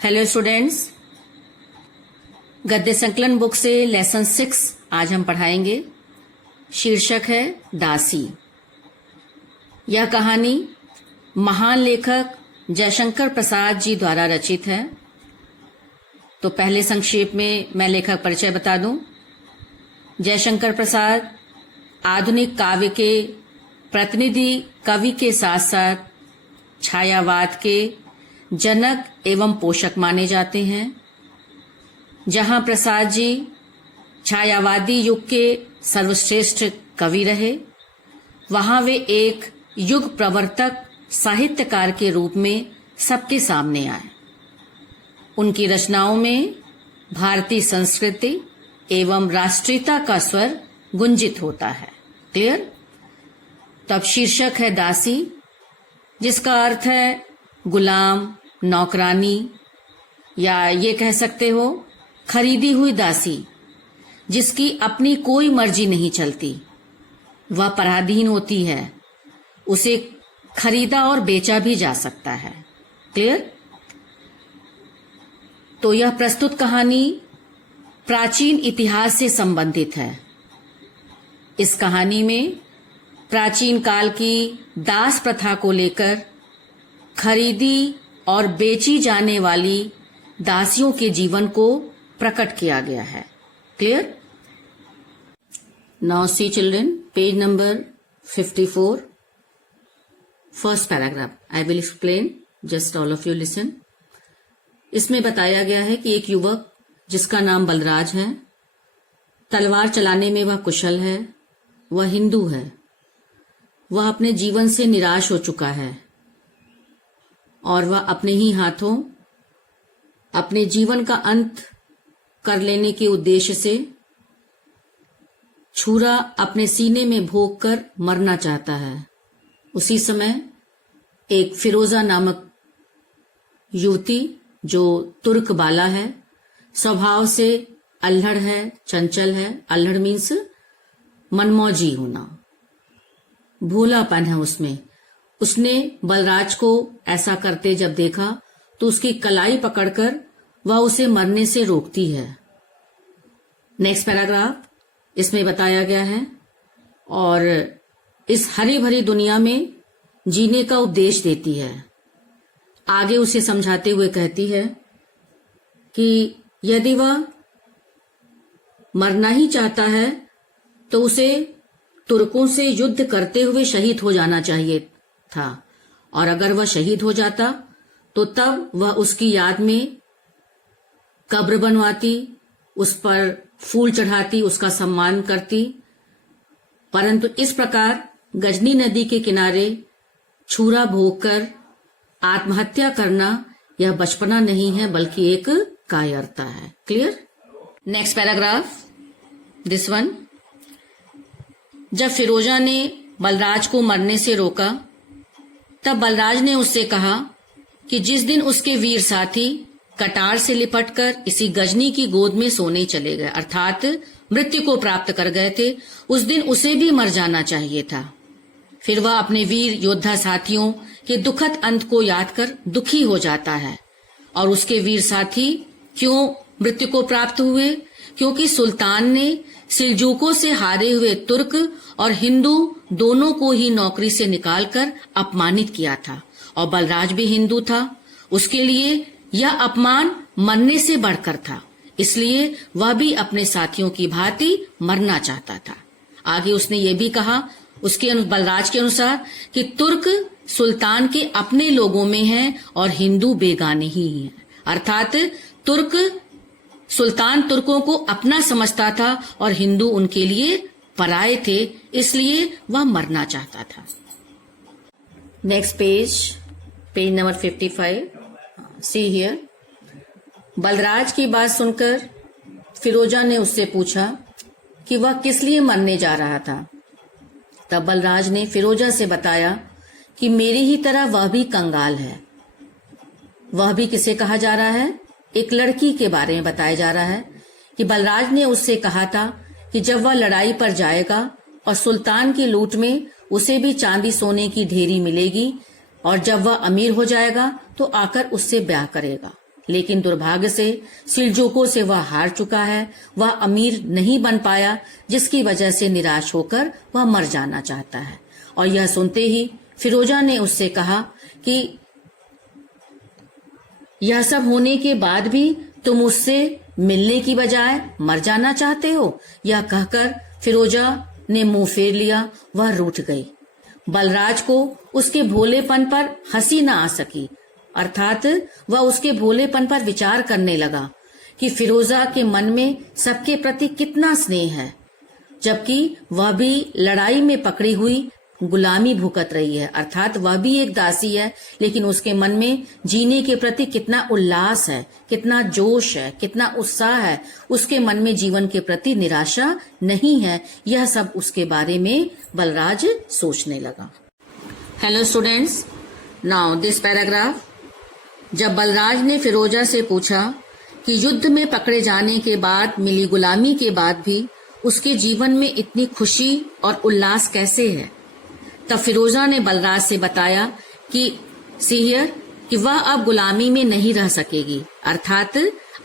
Hello students, गद्य संकलन book से लेसन 6 आज हम पढ़ाएंगे। शीर्षक है दासी। यह कहानी महान लेखक जयशंकर प्रसाद जी द्वारा रचित है। तो पहले संक्षेप में मैं लेखक परिचय बता दूं। जयशंकर प्रसाद आधुनिक काव्य के प्रतिनिधि कवि के साथ साथ छायावाद के जनक एवं पोषक माने जाते हैं। जहां प्रसाद जी छायावादी युग के सर्वश्रेष्ठ कवि रहे, वहां वे एक युग प्रवर्तक साहित्यकार के रूप में सबके सामने आए। उनकी रचनाओं में भारतीय संस्कृति एवं राष्ट्रीयता का स्वर गुंजित होता है। क्लियर? तब शीर्षक है दासी, जिसका अर्थ है गुलाम, नौकरानी, या ये कह सकते हो खरीदी हुई दासी, जिसकी अपनी कोई मर्जी नहीं चलती, वह पराधीन होती है। उसे खरीदा और बेचा भी जा सकता है। क्लियर? तो यह प्रस्तुत कहानी प्राचीन इतिहास से संबंधित है। इस कहानी में प्राचीन काल की दास प्रथा को लेकर खरीदी और बेची जाने वाली दासियों के जीवन को प्रकट किया गया है। Clear? Now see children, page number 54, first paragraph. I will explain, just all of you listen. इसमें बताया गया है कि एक युवक जिसका नाम बलराज है, तलवार चलाने में वह कुशल है, वह हिंदू है। वह अपने जीवन से निराश हो चुका है और वह अपने ही हाथों अपने जीवन का अंत कर लेने के उद्देश्य से छुरा अपने सीने में भोंक कर मरना चाहता है। उसी समय एक फिरोजा नामक युवती, जो तुर्क बाला है, स्वभाव से अल्हड़ है, चंचल है। अल्हड़ मीन्स मनमौजी होना, भोलापन है उसमें। उसने बलराज को ऐसा करते जब देखा तो उसकी कलाई पकड़कर वह उसे मरने से रोकती है। नेक्स्ट पैराग्राफ इसमें बताया गया है, और इस हरी भरी दुनिया में जीने का उपदेश देती है। आगे उसे समझाते हुए कहती है कि यदि वह मरना ही चाहता है तो उसे तुर्कों से युद्ध करते हुए शहीद हो जाना चाहिए था, और अगर वह शहीद हो जाता तो तब वह उसकी याद में कब्र बनवाती, उस पर फूल चढ़ाती, उसका सम्मान करती। परंतु इस प्रकार गजनी नदी के किनारे छुरा भोंककर आत्महत्या करना यह बचपना नहीं है, बल्कि एक कायरता है। Clear? Next paragraph, this one. जब फिरोजा ने बलराज को मरने से रोका, तब बलराज ने उससे कहा कि जिस दिन उसके वीर साथी कटार से लिपटकर इसी गजनी की गोद में सोने चले गए, अर्थात मृत्यु को प्राप्त कर गए थे, उस दिन उसे भी मर जाना चाहिए था। फिर वह अपने वीर योद्धा साथियों के दुखद अंत को याद कर दुखी हो जाता है। और उसके वीर साथी क्यों मृत्यु को प्राप्त हुए? क्योंकि सुल्तान ने सिलजूकों से हारे हुए तुर्क और हिंदू दोनों को ही नौकरी से निकालकर अपमानित किया था, और बलराज भी हिंदू था। उसके लिए यह अपमान मरने से बढ़कर था, इसलिए वह भी अपने साथियों की भांति मरना चाहता था। आगे उसने ये भी कहा, उसके बलराज के अनुसार, कि तुर्क सुल्तान के अपने लोगों में हैं और हिंदू बेगाने ही हैं। अर्थात सुल्तान तुर्कों को अपना समझता था और हिंदू उनके लिए पराये थे, इसलिए वह मरना चाहता था। Next page, page number 55। See here. Balraj की बात सुनकर फिरोजा ने उससे पूछा कि वह किस लिए मरने जा रहा था। तब बलराज ने फिरोजा से बताया कि मेरी ही तरह वह भी कंगाल है। वह भी किसे कहा जा रहा है? एक लड़की के बारे में बताया जा रहा है कि बलराज ने उससे कहा था कि जब वह लड़ाई पर जाएगा और सुल्तान की लूट में उसे भी चांदी सोने की ढेरी मिलेगी, और जब वह अमीर हो जाएगा तो आकर उससे ब्याह करेगा। लेकिन दुर्भाग्य से सिलजोकों से वह हार चुका है। वह अमीर नहीं बन पाया, जिसकी वजह से निराश होकर वह मर जाना चाहता है। और यह सुनते ही फिरोजा ने उससे कहा कि यह सब होने के बाद भी तुम उससे मिलने की बजाय मर जाना चाहते हो। यह कहकर फिरोजा ने मुंह फेर लिया। वह रूठ गई। बलराज को उसके भोलेपन पर हंसी न आ सकी, अर्थात वह उसके भोलेपन पर विचार करने लगा कि फिरोजा के मन में सबके प्रति कितना स्नेह है, जबकि वह भी लड़ाई में पकड़ी हुई गुलामी भुगत रही है। अर्थात वह भी एक दासी है, लेकिन उसके मन में जीने के प्रति कितना उल्लास है, कितना जोश है, कितना उत्साह है। उसके मन में जीवन के प्रति निराशा नहीं है। यह सब उसके बारे में बलराज सोचने लगा। Hello students, now this paragraph. जब बलराज ने फिरोजा से पूछा कि युद्ध में पकड़े जाने के बाद मिली गुलामी के बाद भी उसके जीवन में इतनी खुशी और उल्लास कैसे है, तब फिरोजा ने बलराज से बताया कि सिहियर कि वह अब गुलामी में नहीं रह सकेगी, अर्थात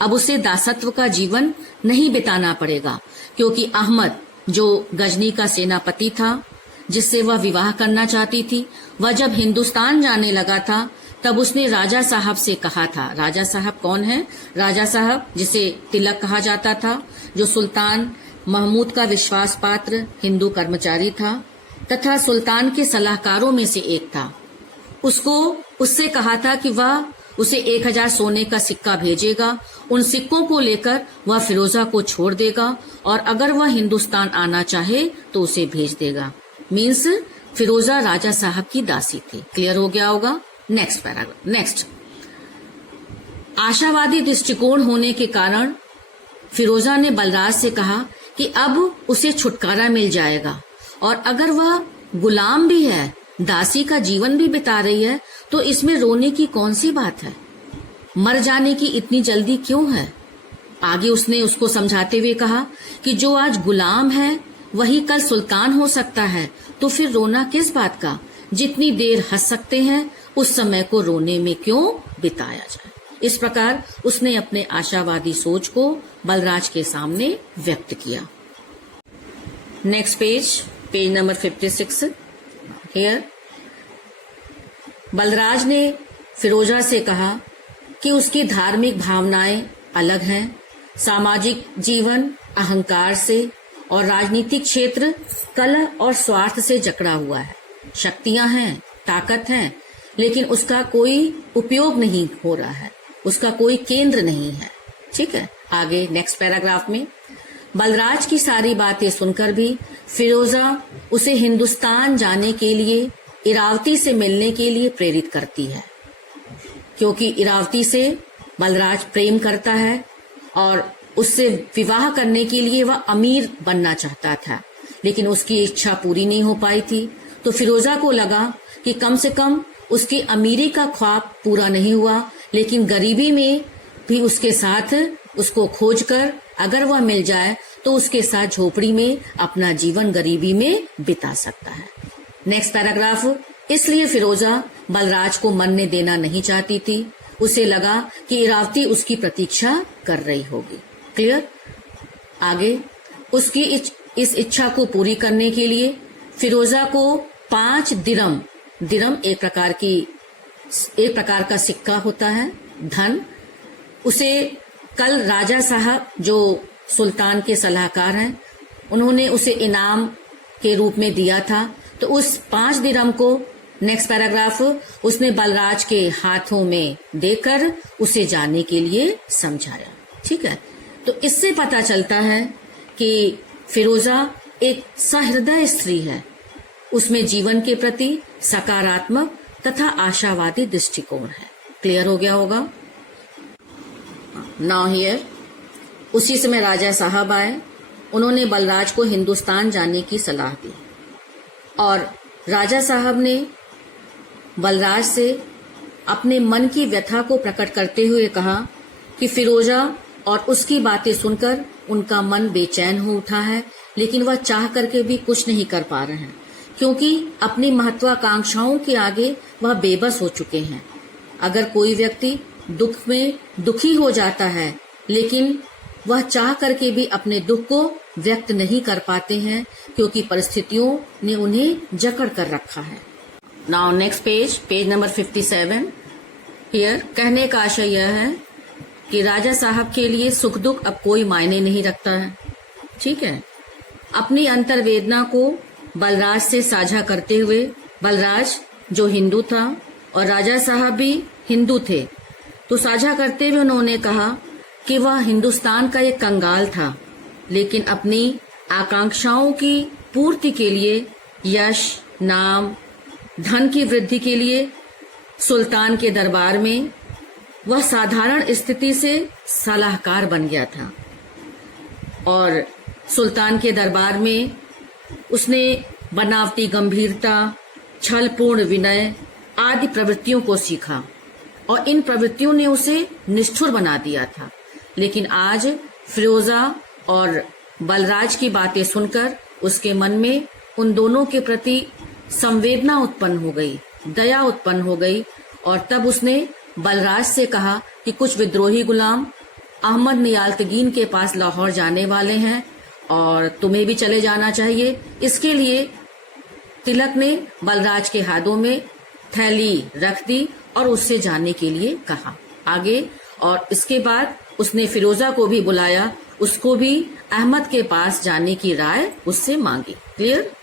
अब उसे दासत्व का जीवन नहीं बिताना पड़ेगा, क्योंकि अहमद जो गजनी का सेनापति था, जिससे वह विवाह करना चाहती थी, वह जब हिंदुस्तान जाने लगा था तब उसने राजा साहब से कहा था। राजा साहब कौन है? राजा साहब जिसे तिलक कहा जाता था, जो सुल्तान महमूद का विश्वास पात्र हिंदू कर्मचारी था तथा सुल्तान के सलाहकारों में से एक था। उससे कहा था कि वह उसे 1000 सोने का सिक्का भेजेगा। उन सिक्कों को लेकर वह फिरोजा को छोड़ देगा और अगर वह हिंदुस्तान आना चाहे तो उसे भेज देगा। मीन्स फिरोजा राजा साहब की दासी थी। क्लियर हो गया होगा? Next paragraph. नेक्स्ट, आशावादी दृष्टिकोण होने के कारण फिरोजा ने बलराज से कहा कि अब उसे छुटकारा मिल जाएगा और अगर वह गुलाम भी है, दासी का जीवन भी बिता रही है, तो इसमें रोने की कौन सी बात है? मर जाने की इतनी जल्दी क्यों है? आगे उसने उसको समझाते हुए कहा कि जो आज गुलाम है वही कल सुल्तान हो सकता है, तो फिर रोना किस बात का? जितनी देर हंस सकते हैं उस समय को रोने में क्यों बिताया जाए। इस प्रकार उसने अपने आशावादी सोच को बलराज के सामने व्यक्त किया। Next page number 56। Here Balraj ने फिरोजा से कहा कि उसकी धार्मिक भावनाएं अलग हैं, सामाजिक जीवन अहंकार से और राजनीतिक क्षेत्र कलह और स्वार्थ से जकड़ा हुआ है। शक्तियां हैं, ताकत है, लेकिन उसका कोई उपयोग नहीं हो रहा है, उसका कोई केंद्र नहीं है। ठीक है, आगे नेक्स्ट पैराग्राफ में बलराज की सारी बातें सुनकर भी फिरोजा उसे हिंदुस्तान जाने के लिए इरावती से मिलने के लिए प्रेरित करती है, क्योंकि इरावती से बलराज प्रेम करता है और उससे विवाह करने के लिए वह अमीर बनना चाहता था, लेकिन उसकी इच्छा पूरी नहीं हो पाई थी। तो फिरोजा को लगा कि कम से कम उसकी अमीरी का ख्वाब पूरा नहीं हुआ, लेकिन गरीबी में भी उसके साथ उसको खोजकर अगर वह मिल जाए तो उसके साथ झोपड़ी में अपना जीवन गरीबी में बिता सकता है। Next paragraph. इसलिए फिरोजा बलराज को मरने देना नहीं चाहती थी। उसे लगा कि इरावती उसकी प्रतीक्षा कर रही होगी। क्लियर? आगे उसकी इस इच्छा को पूरी करने के लिए फिरोजा को 5 दिरम एक प्रकार का सिक्का होता है, धन, उसे कल राजा साहब जो सुल्तान के सलाहकार हैं उन्होंने उसे इनाम के रूप में दिया था। तो उस 5 दिरम को नेक्स्ट पैराग्राफ उसने बलराज के हाथों में देकर उसे जाने के लिए समझाया। ठीक है, तो इससे पता चलता है कि फिरोजा एक सहृदय स्त्री है, उसमें जीवन के प्रति सकारात्मक तथा आशावादी दृष्टिकोण है। क्लियर हो गया होगा? नाउ हियर उसी समय राजा साहब आए। उन्होंने बलराज को हिंदुस्तान जाने की सलाह दी और राजा साहब ने बलराज से अपने मन की व्यथा को प्रकट करते हुए कहा कि फिरोजा और उसकी बातें सुनकर उनका मन बेचैन हो उठा है, लेकिन वह चाह करके भी कुछ नहीं कर पा रहे हैं, क्योंकि अपनी महत्वाकांक्षाओं के आगे वह बेबस हो चुके हैं। अगर कोई व्यक्ति दुख में दुखी हो जाता है, लेकिन वह चाह करके भी अपने दुख को व्यक्त नहीं कर पाते हैं क्योंकि परिस्थितियों ने उन्हें जकड़ कर रखा है। Now next page number 57। Here कहने का आशय यह है कि राजा साहब के लिए सुख दुख अब कोई मायने नहीं रखता है। ठीक है। अपनी अंतर्वेदना को बलराज से साझा करते हुए, बलराज जो हिंदू था और राजा साहब भी हिंदू थे, तो साझा करते हुए उन्होंने कहा कि वह हिंदुस्तान का एक कंगाल था, लेकिन अपनी आकांक्षाओं की पूर्ति के लिए, यश, नाम, धन की वृद्धि के लिए सुल्तान के दरबार में वह साधारण स्थिति से सलाहकार बन गया था और सुल्तान के दरबार में उसने बनावटी गंभीरता, छलपूर्ण विनय आदि प्रवृत्तियों को सीखा और इन प्रवृत्तियों ने उसे निष्ठुर बना दिया था। लेकिन आज फिरोजा और बलराज की बातें सुनकर उसके मन में उन दोनों के प्रति संवेदना उत्पन्न हो गई, दया उत्पन्न हो गई और तब उसने बलराज से कहा कि कुछ विद्रोही गुलाम अहमद नियालतगीन के पास लाहौर जाने वाले हैं और तुम्हें भी चले जाना चाहिए। इसके लिए तिलक ने बलराज के हाथों में थैली रख दी और उससे जाने के लिए कहा आगे। और इसके बाद उसने फिरोजा को भी बुलाया, उसको भी अहमद के पास जाने की राय उससे मांगी। क्लियर।